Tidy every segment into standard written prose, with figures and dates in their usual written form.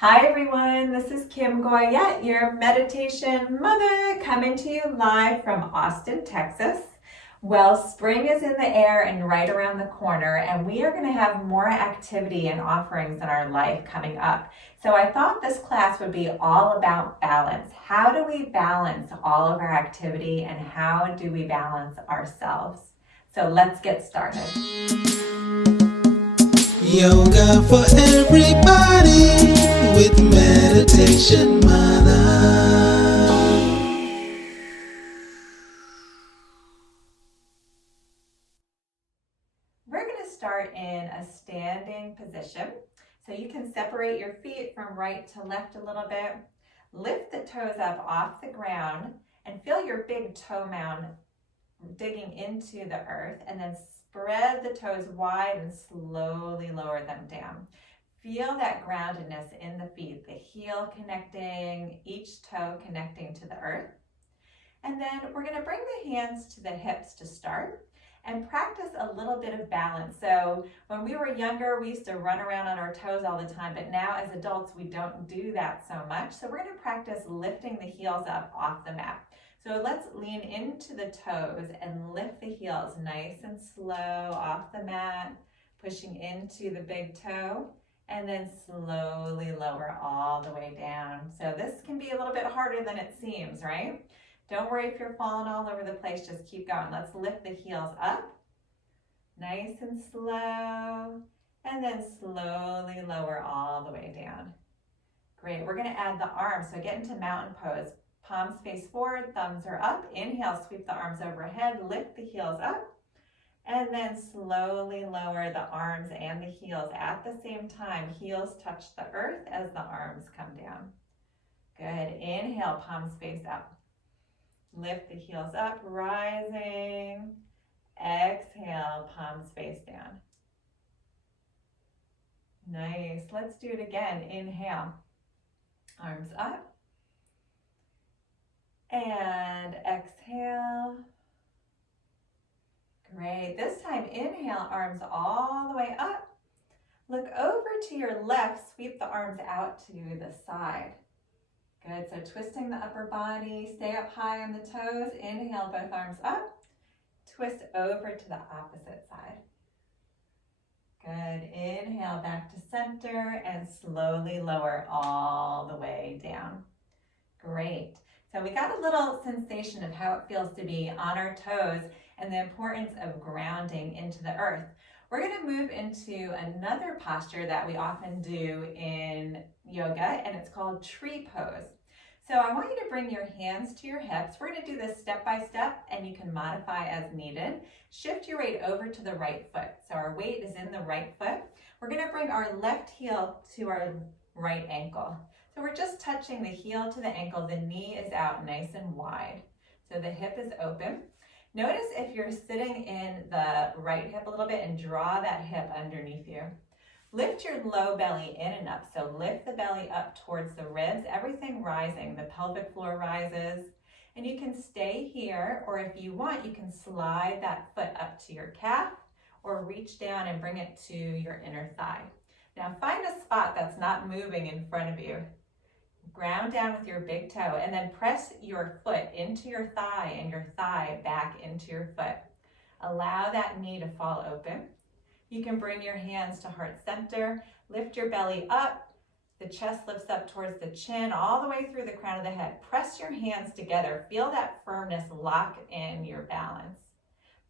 Hi everyone, this is Kim Goyette, your Meditation Mother, coming to you live from Austin, Texas. Well, spring is in the air and right around the corner, and we are going to have more activity and offerings in our life coming up. So I thought this class would be all about balance. How do we balance all of our activity, and how do we balance ourselves? So let's get started. Yoga for everybody with Meditation Mutha. We're going to start in a standing position. So you can separate your feet from right to left a little bit. Lift the toes up off the ground and feel your big toe mound digging into the earth, and then spread the toes wide and slowly lower them down. Feel that groundedness in the feet, the heel connecting, each toe connecting to the earth. And then we're going to bring the hands to the hips to start and practice a little bit of balance. So when we were younger, we used to run around on our toes all the time, but now as adults, we don't do that so much. So we're going to practice lifting the heels up off the mat. So let's lean into the toes and lift the heels nice and slow off the mat, pushing into the big toe, and then slowly lower all the way down. So this can be a little bit harder than it seems, right? Don't worry if you're falling all over the place, just keep going. Let's lift the heels up, nice and slow, and then slowly lower all the way down. Great, we're gonna add the arms, so get into mountain pose. Palms face forward, thumbs are up. Inhale, sweep the arms overhead, lift the heels up, and then slowly lower the arms and the heels at the same time. Heels touch the earth as the arms come down. Good, inhale, palms face up. Lift the heels up, rising. Exhale, palms face down. Nice, let's do it again. Inhale, arms up. And exhale. Great. This time, inhale, arms all the way up. Look over to your left, sweep the arms out to the side. Good. So twisting the upper body, stay up high on the toes. Inhale, both arms up. Twist over to the opposite side. Good. Inhale, back to center and slowly lower all the way down. Great. So we got a little sensation of how it feels to be on our toes and the importance of grounding into the earth. We're going to move into another posture that we often do in yoga, and it's called tree pose. So I want you to bring your hands to your hips. We're going to do this step by step, and you can modify as needed. Shift your weight over to the right foot. So our weight is in the right foot. We're going to bring our left heel to our right ankle. So we're just touching the heel to the ankle. The knee is out nice and wide. So the hip is open. Notice if you're sitting in the right hip a little bit and draw that hip underneath you. Lift your low belly in and up. So lift the belly up towards the ribs, everything rising. The pelvic floor rises. And you can stay here, or if you want, you can slide that foot up to your calf or reach down and bring it to your inner thigh. Now find a spot that's not moving in front of you. Ground down with your big toe and then press your foot into your thigh and your thigh back into your foot. Allow that knee to fall open. You can bring your hands to heart center, lift your belly up, the chest lifts up towards the chin, all the way through the crown of the head. Press your hands together. Feel that firmness lock in your balance.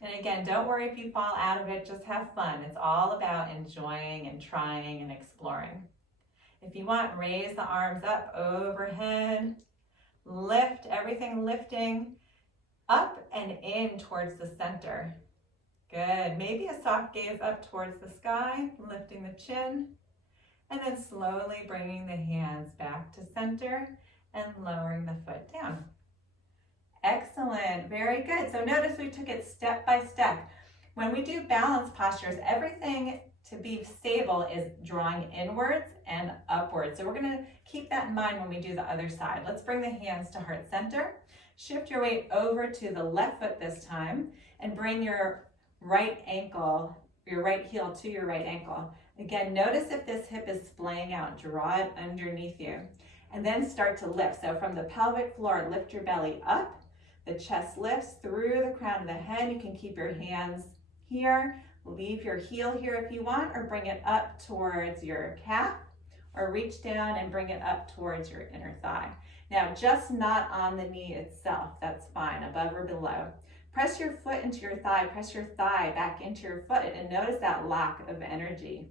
And again, don't worry if you fall out of it, just have fun. It's all about enjoying and trying and exploring. If you want, raise the arms up overhead, lift, everything lifting up and in towards the center. Good. Maybe a soft gaze up towards the sky, lifting the chin, and then slowly bringing the hands back to center and lowering the foot down. Excellent. Very good. So notice we took it step by step. When we do balance postures, everything to be stable is drawing inwards and upwards. So we're going to keep that in mind when we do the other side. Let's bring the hands to heart center. Shift your weight over to the left foot this time and bring your right ankle, your right heel to your right ankle. Again, notice if this hip is splaying out, draw it underneath you. And then start to lift. So from the pelvic floor, lift your belly up. The chest lifts through the crown of the head. You can keep your hands here. Leave your heel here if you want, or bring it up towards your calf, or reach down and bring it up towards your inner thigh. Now, just not on the knee itself. That's fine, above or below. Press your foot into your thigh. Press your thigh back into your foot, and notice that lock of energy.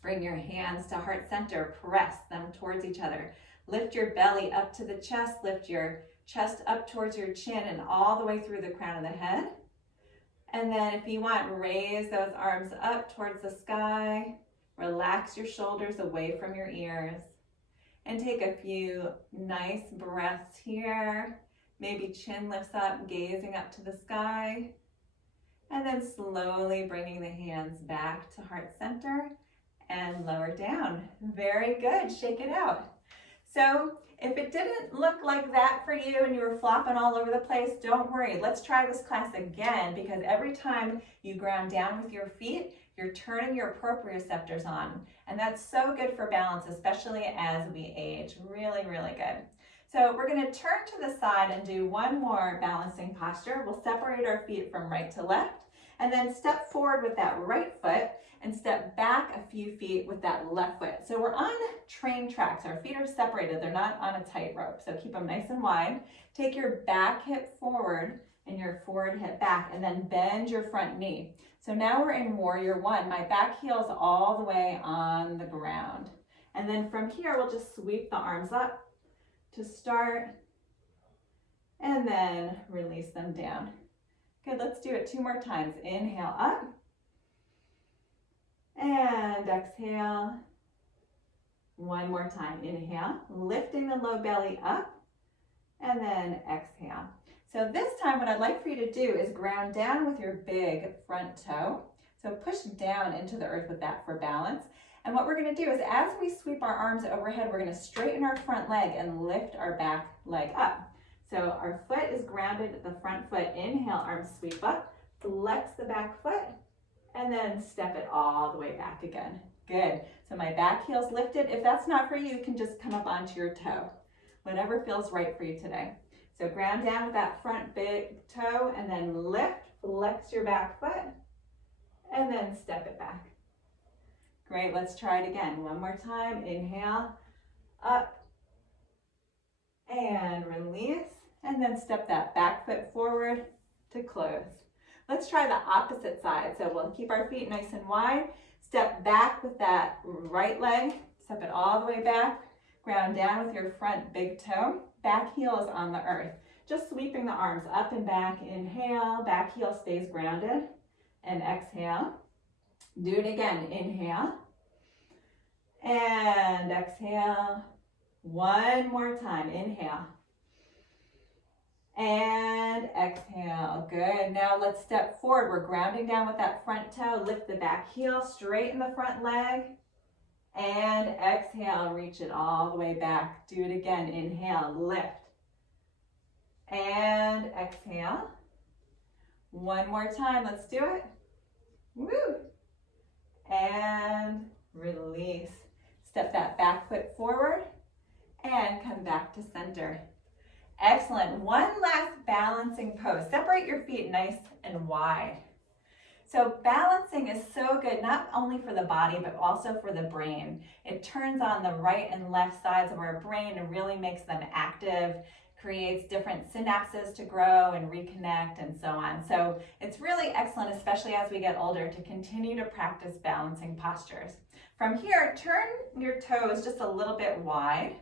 Bring your hands to heart center. Press them towards each other. Lift your belly up to the chest. Lift your chest up towards your chin and all the way through the crown of the head. And then if you want, raise those arms up towards the sky. Relax your shoulders away from your ears. And take a few nice breaths here. Maybe chin lifts up, gazing up to the sky. And then slowly bringing the hands back to heart center and lower down. Very good, shake it out. So if it didn't look like that for you and you were flopping all over the place, don't worry. Let's try this class again, because every time you ground down with your feet, you're turning your proprioceptors on. And that's so good for balance, especially as we age. Really, really good. So we're going to turn to the side and do one more balancing posture. We'll separate our feet from right to left, and then step forward with that right foot and step back a few feet with that left foot. So we're on train tracks. Our feet are separated. They're not on a tightrope. So keep them nice and wide. Take your back hip forward and your forward hip back, and then bend your front knee. So now we're in warrior one. My back heel is all the way on the ground. And then from here, we'll just sweep the arms up to start, and then release them down. Good, let's do it 2 more times. Inhale up, and exhale. 1 more time. Inhale, lifting the low belly up, and then exhale. So this time what I'd like for you to do is ground down with your big front toe. So push down into the earth with that for balance. And what we're going to do is, as we sweep our arms overhead, we're going to straighten our front leg and lift our back leg up. So our foot is grounded at the front foot. Inhale, arms sweep up, flex the back foot, and then step it all the way back again. Good. So my back heel's lifted. If that's not for you, you can just come up onto your toe. Whatever feels right for you today. So ground down with that front big toe, and then lift, flex your back foot, and then step it back. Great, let's try it again. 1 more time. Inhale, up, and release, and then step that back foot forward to close. Let's try the opposite side. So we'll keep our feet nice and wide. Step back with that right leg, step it all the way back. Ground down with your front big toe. Back heel is on the earth. Just sweeping the arms up and back. Inhale, back heel stays grounded. And exhale. Do it again. Inhale. And exhale. 1 more time. Inhale. And exhale. Good. Now let's step forward. We're grounding down with that front toe. Lift the back heel, straighten the front leg. And exhale, reach it all the way back. Do it again. Inhale, lift. And exhale. 1 more time. Let's do it. Woo. And release. Step that back foot forward and come back to center. Excellent. One last balancing pose. Separate your feet nice and wide. So balancing is so good, not only for the body, but also for the brain. It turns on the right and left sides of our brain and really makes them active, creates different synapses to grow and reconnect and so on. So it's really excellent, especially as we get older, to continue to practice balancing postures. From here, turn your toes just a little bit wide.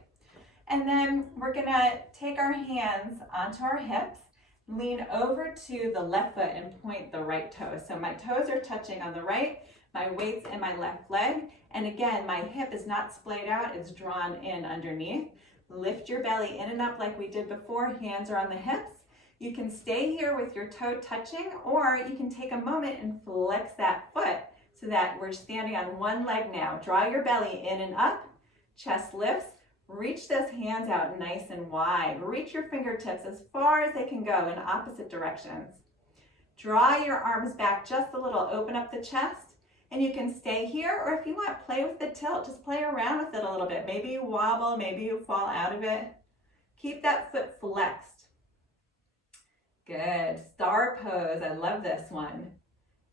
And then we're gonna take our hands onto our hips, lean over to the left foot and point the right toe. So my toes are touching on the right, my weight's in my left leg. And again, my hip is not splayed out, it's drawn in underneath. Lift your belly in and up like we did before, hands are on the hips. You can stay here with your toe touching, or you can take a moment and flex that foot so that we're standing on one leg now. Draw your belly in and up, chest lifts. Reach those hands out nice and wide. Reach your fingertips as far as they can go in opposite directions. Draw your arms back just a little. Open up the chest. And you can stay here, or if you want, play with the tilt. Just play around with it a little bit. Maybe you wobble, maybe you fall out of it. Keep that foot flexed. Good. Star pose. I love this one.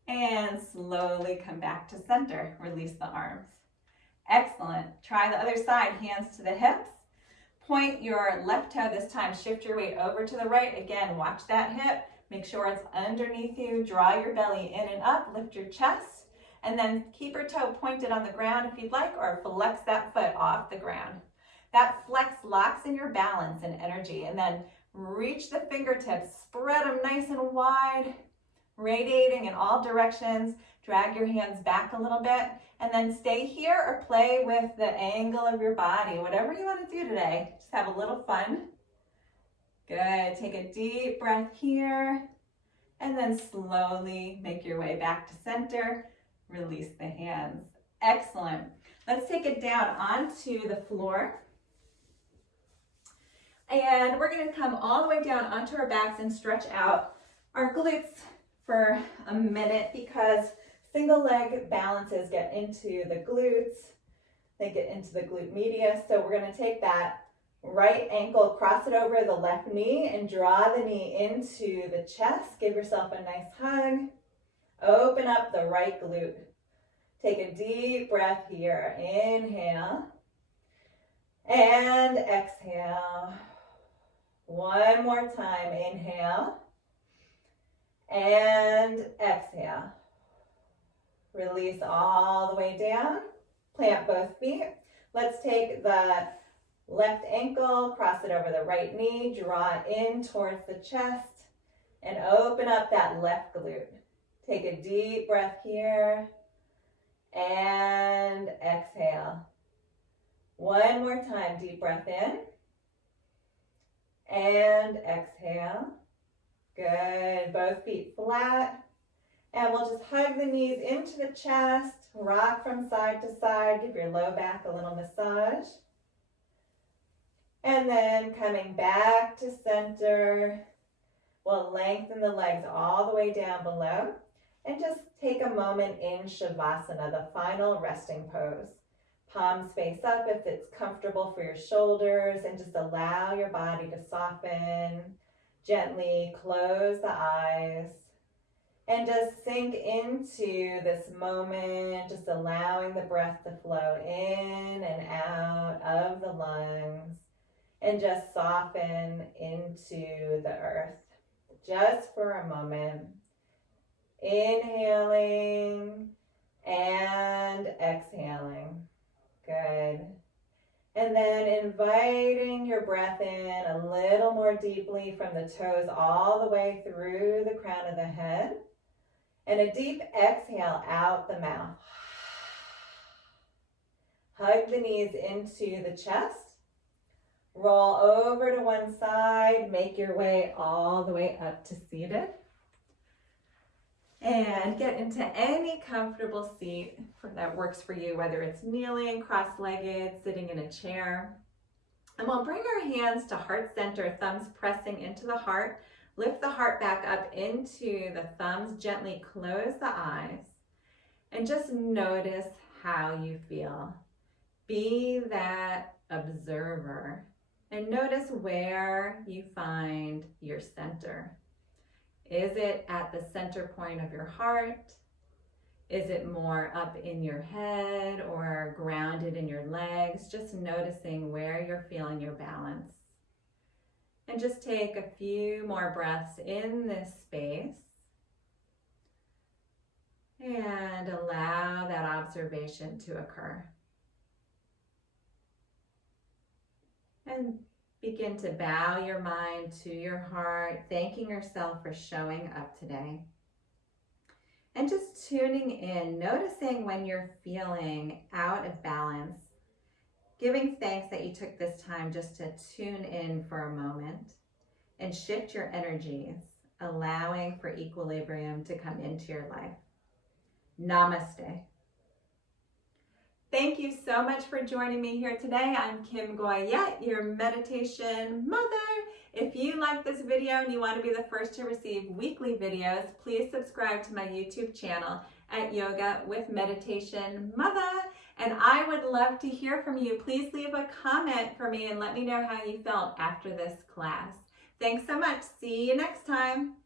And slowly come back to center. Release the arms. Excellent. Try the other side. Hands to the hips. Point your left toe this time. Shift your weight over to the right. Again, watch that hip. Make sure it's underneath you. Draw your belly in and up. Lift your chest. And then keep your toe pointed on the ground if you'd like, or flex that foot off the ground. That flex locks in your balance and energy. And then reach the fingertips. Spread them nice and wide, radiating in all directions. Drag your hands back a little bit. And then stay here or play with the angle of your body. Whatever you want to do today. Just have a little fun. Good. Take a deep breath here. And then slowly make your way back to center. Release the hands. Excellent. Let's take it down onto the floor. And we're going to come all the way down onto our backs and stretch out our glutes for a minute, because single leg balances get into the glutes. They get into the glute media. So we're going to take that right ankle, cross it over the left knee, and draw the knee into the chest. Give yourself a nice hug. Open up the right glute. Take a deep breath here. Inhale and exhale. One more time. Inhale and exhale. Release all the way down. Plant both feet. Let's take the left ankle, cross it over the right knee, draw it in towards the chest, and open up that left glute. Take a deep breath here and exhale. One more time, deep breath in and exhale. Good, both feet flat. And we'll just hug the knees into the chest, rock from side to side, give your low back a little massage. And then coming back to center, we'll lengthen the legs all the way down below. And just take a moment in Shavasana, the final resting pose. Palms face up if it's comfortable for your shoulders, and just allow your body to soften. Gently close the eyes and just sink into this moment, just allowing the breath to flow in and out of the lungs, and just soften into the earth just for a moment. Inhaling and exhaling. Good. And then inviting your breath in a little more deeply from the toes all the way through the crown of the head. And a deep exhale out the mouth. Hug the knees into the chest. Roll over to one side. Make your way all the way up to seated. And get into any comfortable seat that works for you, whether it's kneeling, cross-legged, sitting in a chair. And we'll bring our hands to heart center, thumbs pressing into the heart. Lift the heart back up into the thumbs. Gently close the eyes. And just notice how you feel. Be that observer. And notice where you find your center. Is it at the center point of your heart? Is it more up in your head or grounded in your legs? Just noticing where you're feeling your balance. And just take a few more breaths in this space. And allow that observation to occur. And begin to bow your mind to your heart, thanking yourself for showing up today. And just tuning in, noticing when you're feeling out of balance, giving thanks that you took this time just to tune in for a moment and shift your energies, allowing for equilibrium to come into your life. Namaste. Thank you so much for joining me here today. I'm Kim Goyette, your meditation mother. If you like this video and you want to be the first to receive weekly videos, please subscribe to my YouTube channel at Yoga with Meditation Mutha. And I would love to hear from you. Please leave a comment for me and let me know how you felt after this class. Thanks so much. See you next time.